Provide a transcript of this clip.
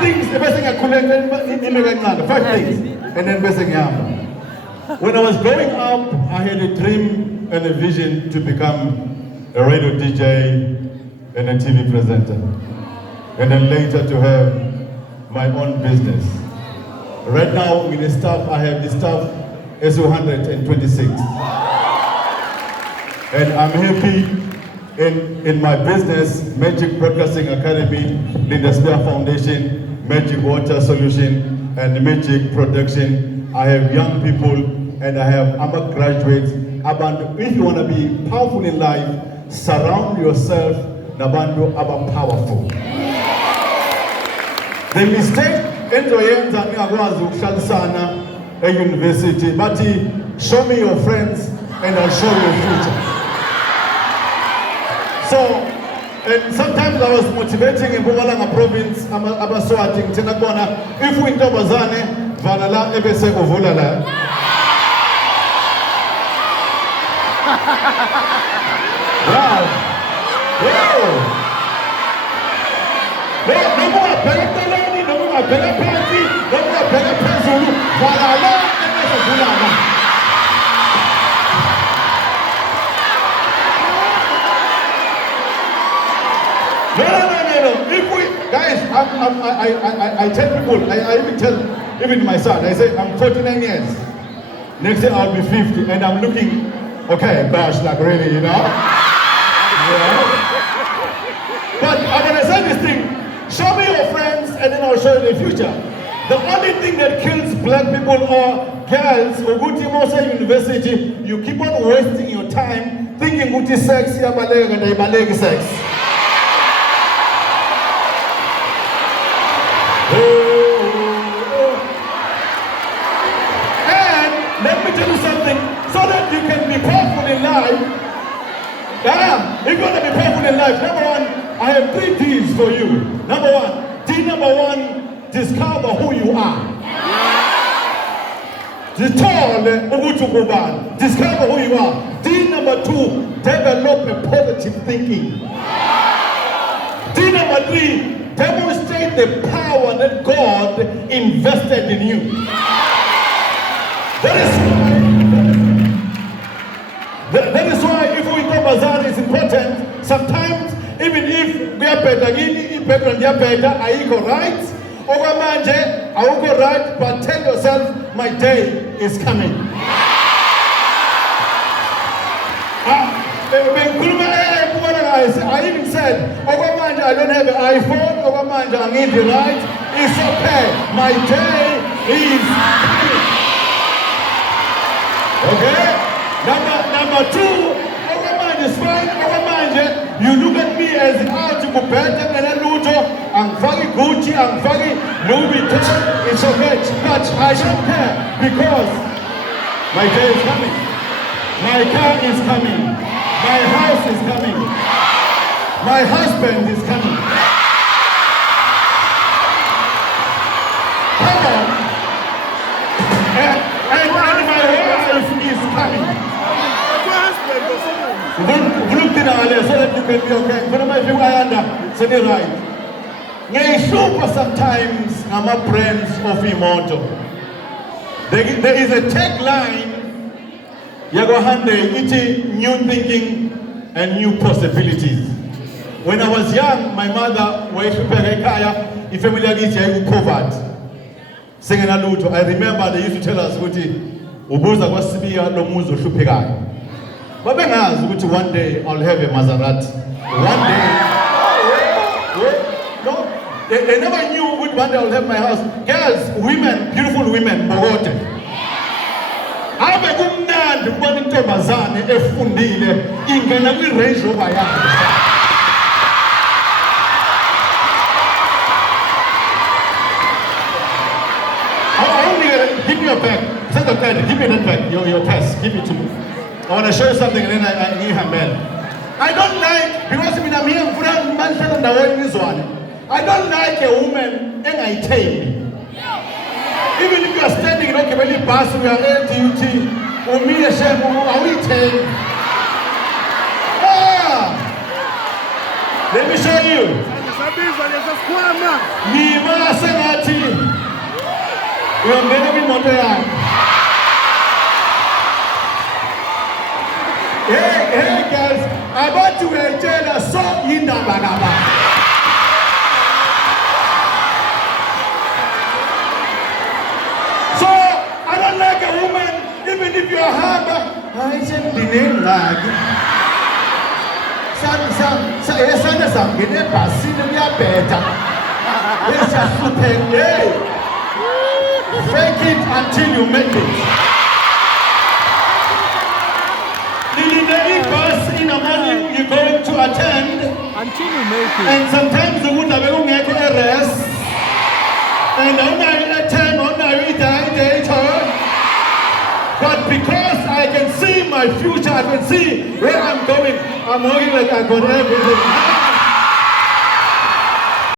things, five things, and then when I was growing up, I had a dream and a vision to become a radio DJ and a TV presenter, and then later to have my own business. Right now, with the staff, I have the staff as 126, and I'm happy in my business, Magic Broadcasting Academy, the Sibiya Foundation, Magic Water Solution, and Magic Production. I have young people, and I have AMA graduates. If you want to be powerful in life, surround yourself nabantu aba powerful. The mistake enjoyenza ngakwazi ukuhlalisana e-university, but show me your friends and I'll show you your future. So, and sometimes I was motivating in Mpumalanga province, abaswati ngithina kona, if uyintombazane vala la ebese uvula la. Wow. Wow. No more pelotoni, no more pelopati, no more pelopazulu, vala la ebese uvula la. No. If we, guys, I tell people, I even tell, even my son, I say, I'm 49 years. Next year I'll be 50, and I'm looking, okay, gosh, like really, you know? Yeah. But I'm gonna say this thing, show me your friends, and then I'll show you the future. The only thing that kills black people or girls, or Guti Mosa University, you keep on wasting your time thinking Guti sex, yabalega, and yabalega sex. And let me tell you something, so that you can be powerful in life. If you want to be powerful in life, number one, I have 3 D's for you. Number one, D number 1, discover who you are. Discover who you are. D number 2, develop a positive thinking. D number 3, demonstrate the power that God invested in you. That is why if we go bazaar is important. Sometimes even if we are better, I go right, over manje, I will go right, but tell yourself my day is coming. I even said, I don't have an iPhone, I need the right. It's okay. My day is coming. Okay? Number 2, is fine. You look at me as out to go better than a Luto. I'm very Gucci, I'm very Louis Vuitton. It's okay. But I don't care because my day is coming. My car is coming. My house is coming. My husband is coming. Come on. And my wife is coming. Look in our so that you can be okay. But my view, I understand. Say right. Super sometimes I'm a friends of Imoto. There is a tagline. It's new thinking and new possibilities. When I was young, my mother was if family is covered. Singing a luto. I remember they used to tell us Ubuza was Sibiya no muzo shupigai. But one day I'll have a Maserati. One day. No, they never knew one day I'll have my house. Girls, women, beautiful women, Bogote. Abe kumnandi ukubona intombazane efundile ingena kwi-Range Rover yakhe. Give me your bag. Send the bag. Give me that bag. Your purse. Give it to me. I want to show you something and then I need her man. I don't like, because I'm here in front I don't like a woman and I tell me. Even if you are standing, you don't really pass we are DUT, or me a chef, or we take. Let me show you. Nima sengathi uyongena kwimoto yakhe. Hey guys, abantu uyayitshela so yindaba kaba. So I don't like a woman even if you're humble. Hayi semdineni ngaki. Sana sangene ebhasini kuyabheda. Hey, fake it until you make it. The bus in the morning you're going to attend until you make it. And sometimes you would have a rest. And I attend on later. But because I can see my future, I can see where I'm going, I'm working like I got everything.